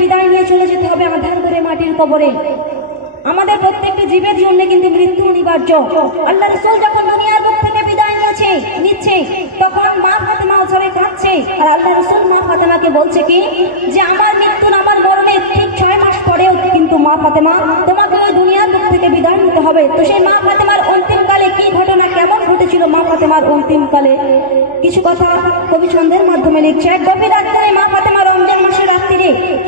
বিদায় নিয়ে চলে যেতে হবে আধার করে মাটির কবরে। আমাদের প্রত্যেকটা জীবের জন্য কিন্তু মৃত্যু অনিবার্য। আল্লাহ রসুল যখন দুনিয়ার বুক থেকে বিদায় নিয়েছে, নিচ্ছে, তখন মা ফাতেমা ওসবে কাঁদছে। আর আল্লাহ রসুল মা ফাতেমাকে বলছে কি? যে আমার মৃত্যুর আমার মরণের ঠিক ছয় মাস পরেও কিন্তু মা ফাতেমা, তোমাকে ওই দুনিয়ার বুক থেকে বিদায় নিতে হবে। তো সেই মা ফাতেমার অন্তিমকালে কি ঘটনা কেমন ঘটেছিল মা ফাতেমার অন্তিমকালে কিছু কথা কবি ছন্দের মাধ্যমে লিখছে এক গভীর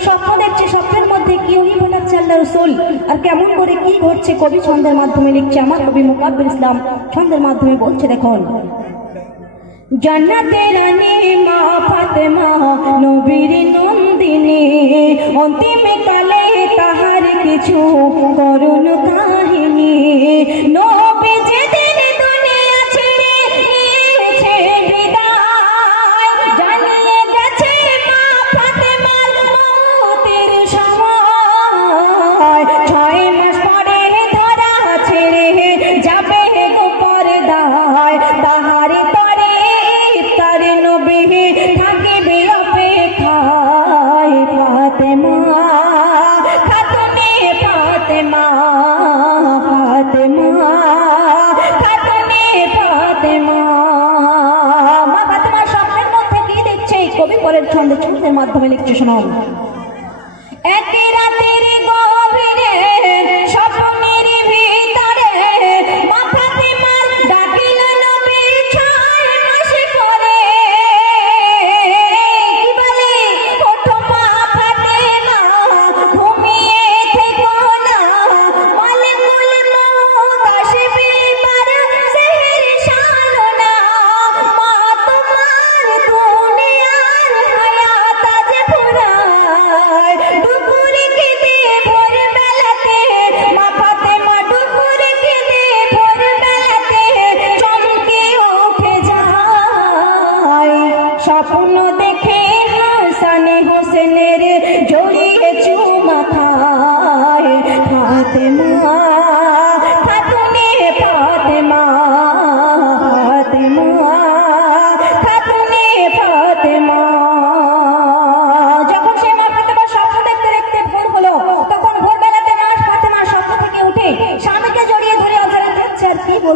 স্বপ্ন দেখছে, স্বপ্নের মধ্যে কি ওহি আল্লাহ রসুল? আর কেমন করে কি ঘটছে? কবি ছন্দের মাধ্যমে লিখছে আমার কবি মুকাব্বুল ইসলাম ছন্দের মাধ্যমে বলছে, দেখুন। জান্নাতে রানী মা ফাতেমা, নবীর নম इलेक्ट्रॉनिक के माध्यम इलेक्ट्रिशन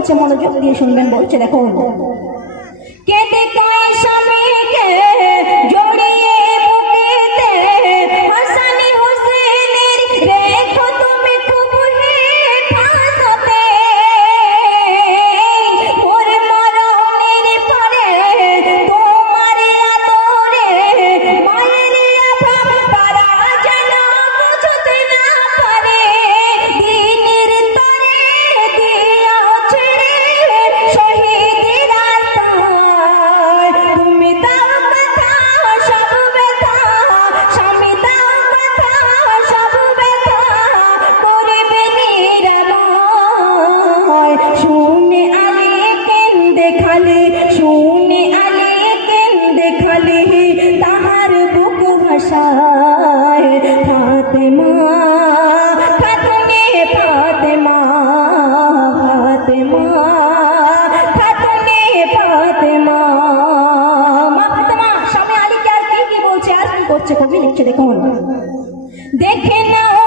বলছে মনোযোগ দিয়ে শুনবেন বলছে দেখুন। কবি লিখে দেখুন। দেখে না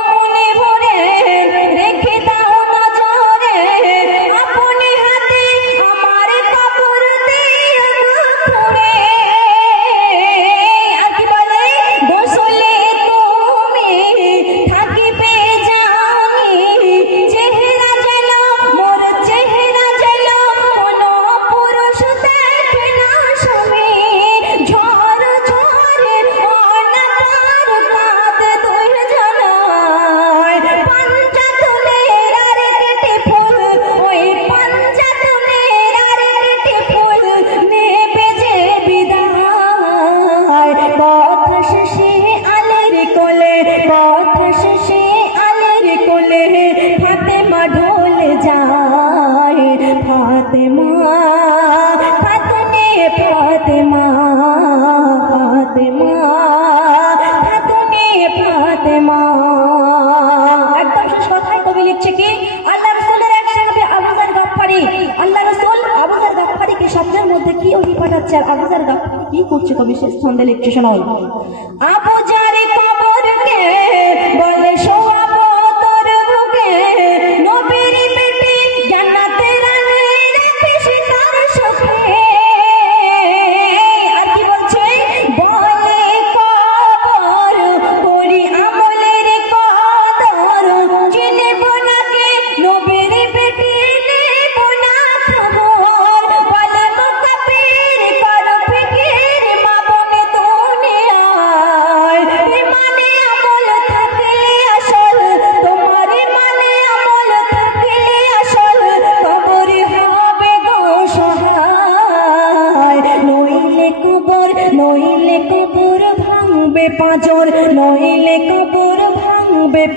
স্যার আগে স্যার কি করছে কবি? সে ছন্দে লিখছে শোনাও। আপু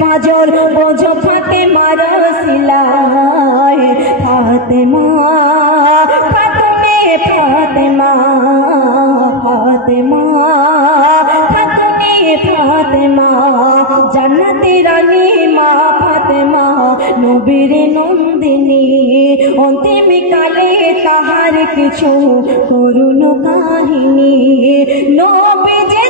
কাজল বোঝো ফাতে মারসিলায় ফাতেমা, ফাতুমে, ফাতেমা ফাতেমা, ফাতুমে, ফাতেমা, জান্নাতে রানী মা ফাতেমা, নবীর নন্দিনী অন্তিম কালে তাহার কিছু করুণ কাহিনী নবী যেদিন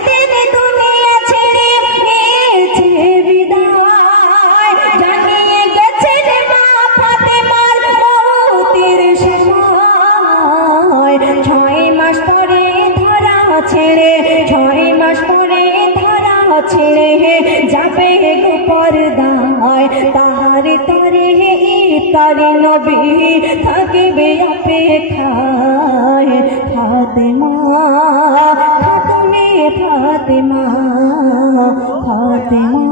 ধরা হে যাবে গোপর দায় তাহার হে তারে নবী থাকিবে অপেক্ষায়। ফাতেমা ফাতেমা ফাতুমে।